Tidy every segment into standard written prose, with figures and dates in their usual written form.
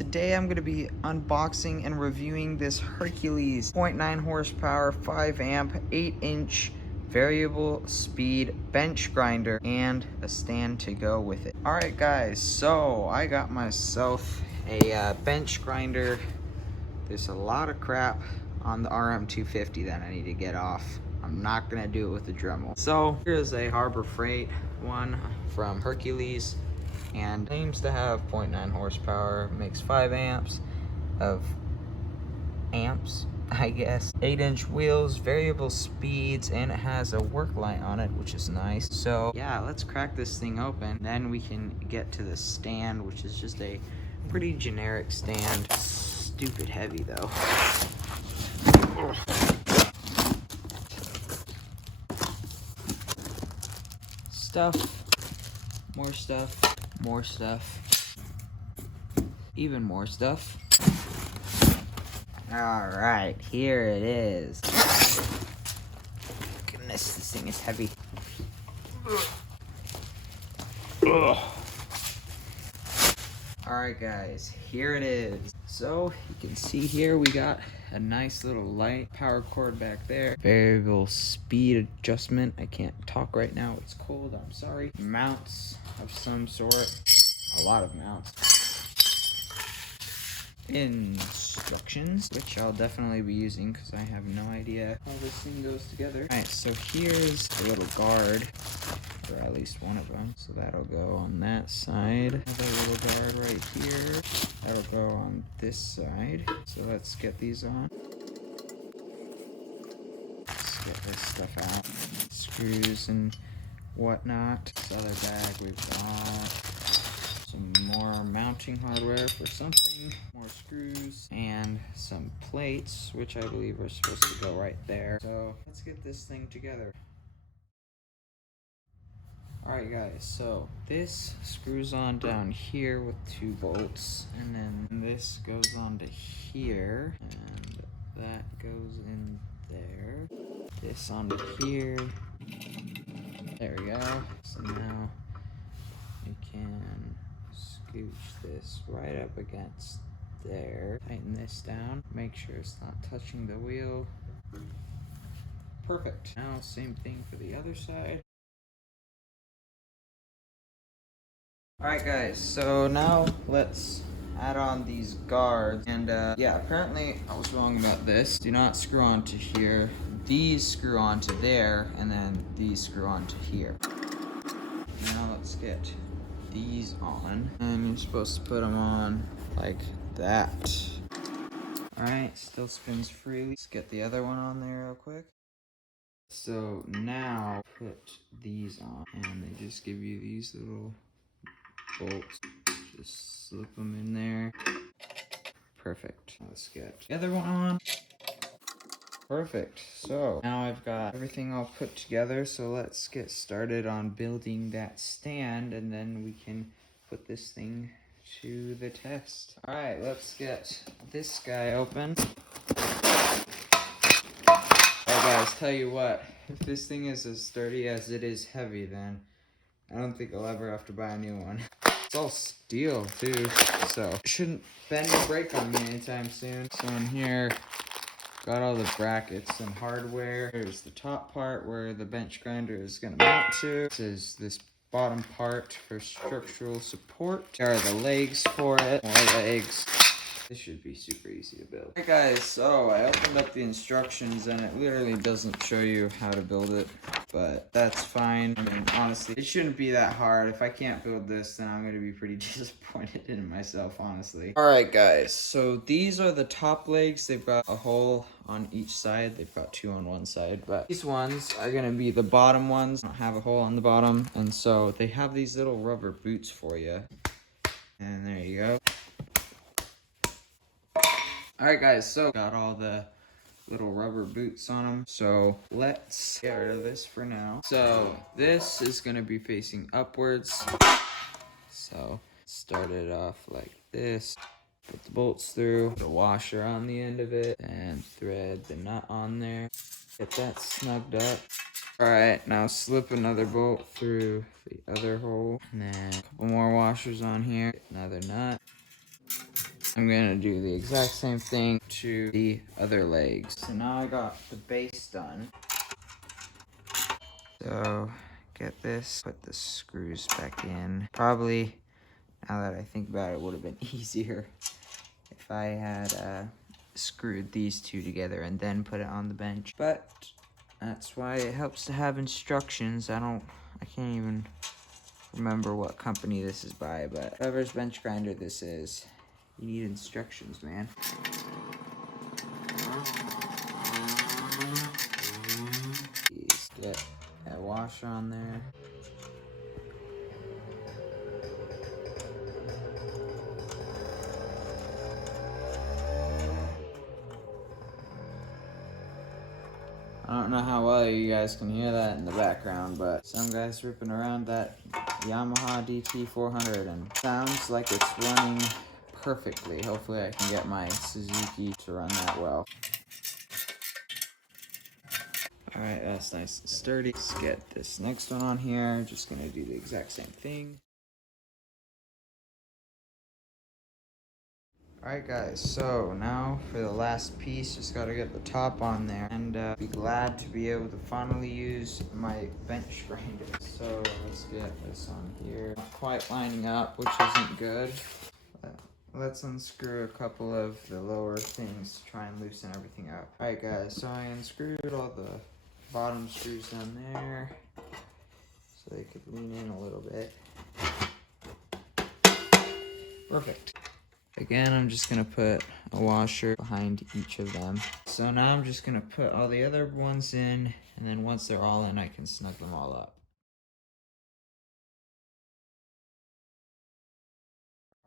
Today I'm going to be unboxing and reviewing this Hercules 0.9 horsepower, 5 amp, 8-inch variable speed bench grinder and a stand to go with it. Alright guys, so I got myself a bench grinder. There's a lot of crap on the RM250 that I need to get off. I'm not going to do it with the Dremel. So here's a Harbor Freight one from Hercules, and claims to have 0.9 horsepower, makes 5 amps of amps, I guess. 8-inch wheels, variable speeds, and it has a work light on it, which is nice. So yeah, let's crack this thing open. Then we can get to the stand, which is just a pretty generic stand. Stupid heavy though. Ugh. Stuff, more stuff, more stuff, even more stuff. All right, here it is. Goodness, this thing is heavy. Ugh. All right, guys, here it is. So you can see here we got a nice little light, power cord back there, variable speed adjustment. I can't talk right now, it's cold, I'm sorry. Mounts of some sort, a lot of mounts. Instructions, which I'll definitely be using because I have no idea how this thing goes together. All right, so here's a little guard, or at least one of them. So that'll go on that side. Another little guard right here. That'll go on this side. So let's get these on. Let's get this stuff out. Screws and whatnot. This other bag we've got some more mounting hardware for something, more screws, and some plates, which I believe are supposed to go right there. So let's get this thing together. Alright guys, so this screws on down here with 2 bolts, and then this goes on to here, and that goes in there. This onto here. There we go. So now we can scooch this right up against there. Tighten this down. Make sure it's not touching the wheel. Perfect. Now same thing for the other side. Alright guys, so now let's add on these guards. And yeah, apparently I was wrong about this. Do not screw onto here. These screw onto there, and then these screw onto here. Now let's get these on, and you're supposed to put them on like that. Alright, still spins freely. Let's get the other one on there real quick. So now put these on, and they just give you these little bolts. Just slip them in there. Perfect. Let's get the other one on. Perfect. So now I've got everything all put together, so let's get started on building that stand, and then we can put this thing to the test. Alright, let's get this guy open. Alright guys, tell you what, if this thing is as sturdy as it is heavy, then I don't think I'll ever have to buy a new one. It's all steel too, so it shouldn't bend or break on me anytime soon. So in here, got all the brackets and hardware. Here's the top part where the bench grinder is going to mount to. This is this bottom part for structural support. There are the legs for it. More legs. This should be super easy to build. Hey guys, so I opened up the instructions and it literally doesn't show you how to build it, but that's fine. I mean, honestly, it shouldn't be that hard. If I can't build this, then I'm going to be pretty disappointed in myself, honestly. Alright guys, so these are the top legs. They've got a hole on each side. They've got 2 on one side, but these ones are going to be the bottom ones. They don't have a hole on the bottom, and so they have these little rubber boots for you. And there you go. Alright guys, so got all the little rubber boots on them. So let's get rid of this for now. So this is going to be facing upwards. So start it off like this. Put the bolts through, the washer on the end of it, and thread the nut on there. Get that snugged up. Alright, now slip another bolt through the other hole. And then a couple more washers on here. Another nut. I'm gonna do the exact same thing to the other legs. So now I got the base done. So get this, put the screws back in. Probably, now that I think about it, would have been easier if I had screwed these two together and then put it on the bench. But that's why it helps to have instructions. I can't even remember what company this is by, but whoever's bench grinder this is, you need instructions, man. Please get a washer on there. I don't know how well you guys can hear that in the background, but some guy's ripping around that Yamaha DT400 and sounds like it's running perfectly. Hopefully I can get my Suzuki to run that well. Alright, that's nice and sturdy. Let's get this next one on here. Just gonna do the exact same thing. Alright guys, so now for the last piece, just gotta get the top on there and be glad to be able to finally use my bench grinder. So let's get this on here. Not quite lining up, which isn't good. But let's unscrew a couple of the lower things to try and loosen everything up. Alright guys, so I unscrewed all the bottom screws down there so they could lean in a little bit. Perfect. Again, I'm just gonna put a washer behind each of them. So now I'm just gonna put all the other ones in, and then once they're all in, I can snug them all up.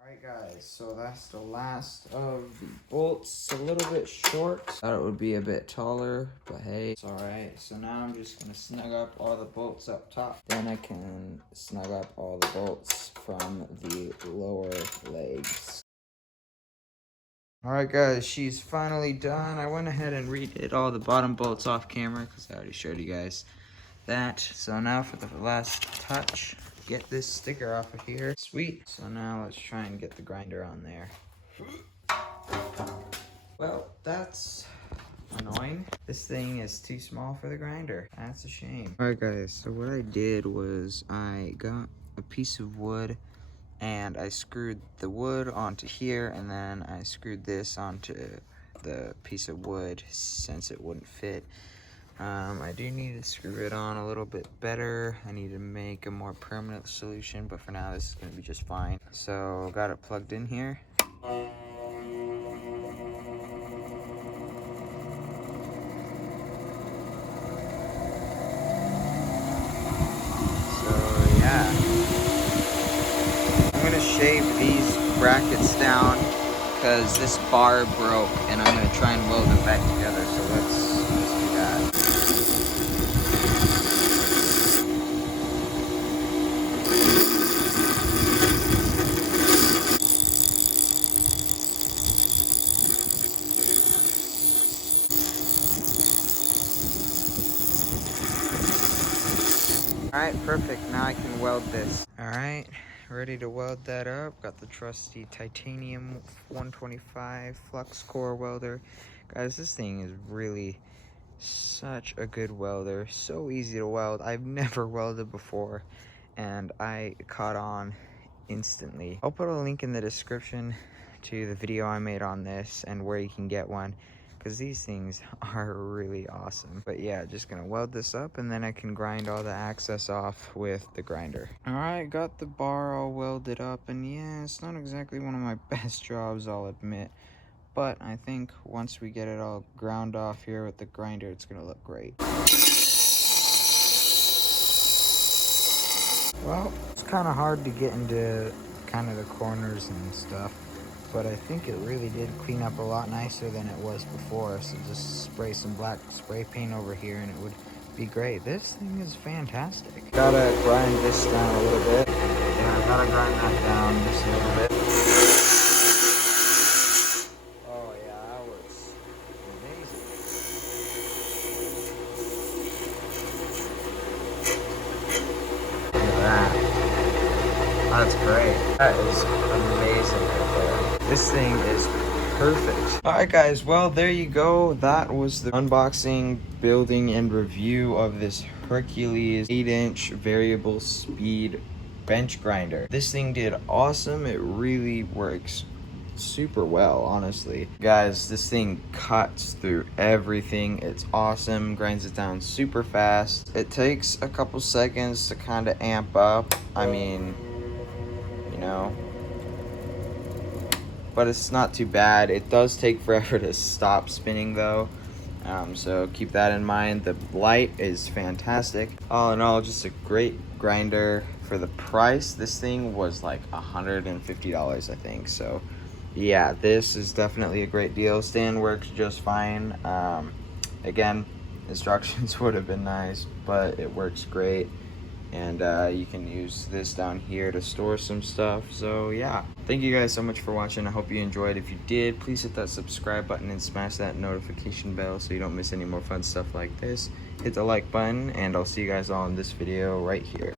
Alright guys, so that's the last of the bolts. It's a little bit short. Thought it would be a bit taller, but hey, it's alright. So now I'm just gonna snug up all the bolts up top. Then I can snug up all the bolts from the lower legs. Alright guys, she's finally done. I went ahead and redid all the bottom bolts off camera because I already showed you guys that. So now for the last touch, get this sticker off of here. Sweet. So now let's try and get the grinder on there. Well, that's annoying. This thing is too small for the grinder. That's a shame. Alright guys, so what I did was I got a piece of wood and I screwed the wood onto here, and then I screwed this onto the piece of wood since it wouldn't fit. I do need to screw it on a little bit better. I need to make a more permanent solution, but for now this is going to be just fine. So got it plugged in here. So yeah. I'm gonna shave these brackets down because this bar broke and I'm gonna try and weld it back together. So let's do that. Alright, perfect. Now I can weld this. Alright. Ready to weld that up. Got the trusty titanium 125 flux core welder. Guys, this thing is really such a good welder. So easy to weld. I've never welded before and I caught on instantly. I'll put a link in the description to the video I made on this and where you can get one, because these things are really awesome. But yeah, just gonna weld this up and then I can grind all the access off with the grinder. Alright, got the bar all welded up, and yeah, it's not exactly one of my best jobs, I'll admit, but I think once we get it all ground off here with the grinder, it's gonna look great. Well, it's kind of hard to get into kind of the corners and stuff, but I think it really did clean up a lot nicer than it was before. So just spray some black spray paint over here and it would be great. This thing is fantastic. Gotta grind this down a little bit. Yeah, I gotta grind that down just a little bit. Oh yeah, that was amazing. Look at that. That's great. That is amazing right there. This thing is perfect. Alright guys, well there you go. That was the unboxing, building, and review of this Hercules 8-inch variable speed bench grinder. This thing did awesome. It really works super well, honestly. Guys, this thing cuts through everything. It's awesome, grinds it down super fast. It takes a couple seconds to kind of amp up. I mean, you know, but it's not too bad. It does take forever to stop spinning though, so keep that in mind. The light is fantastic. All in all, just a great grinder for the price. This thing was like $150, I think. So yeah, this is definitely a great deal. Stand works just fine. Again, instructions would have been nice, but it works great. And you can use this down here to store some stuff. So yeah, thank you guys so much for watching. I hope you enjoyed. If you did, please hit that subscribe button and smash that notification bell so you don't miss any more fun stuff like this. Hit the like button, and I'll see you guys all in this video right here.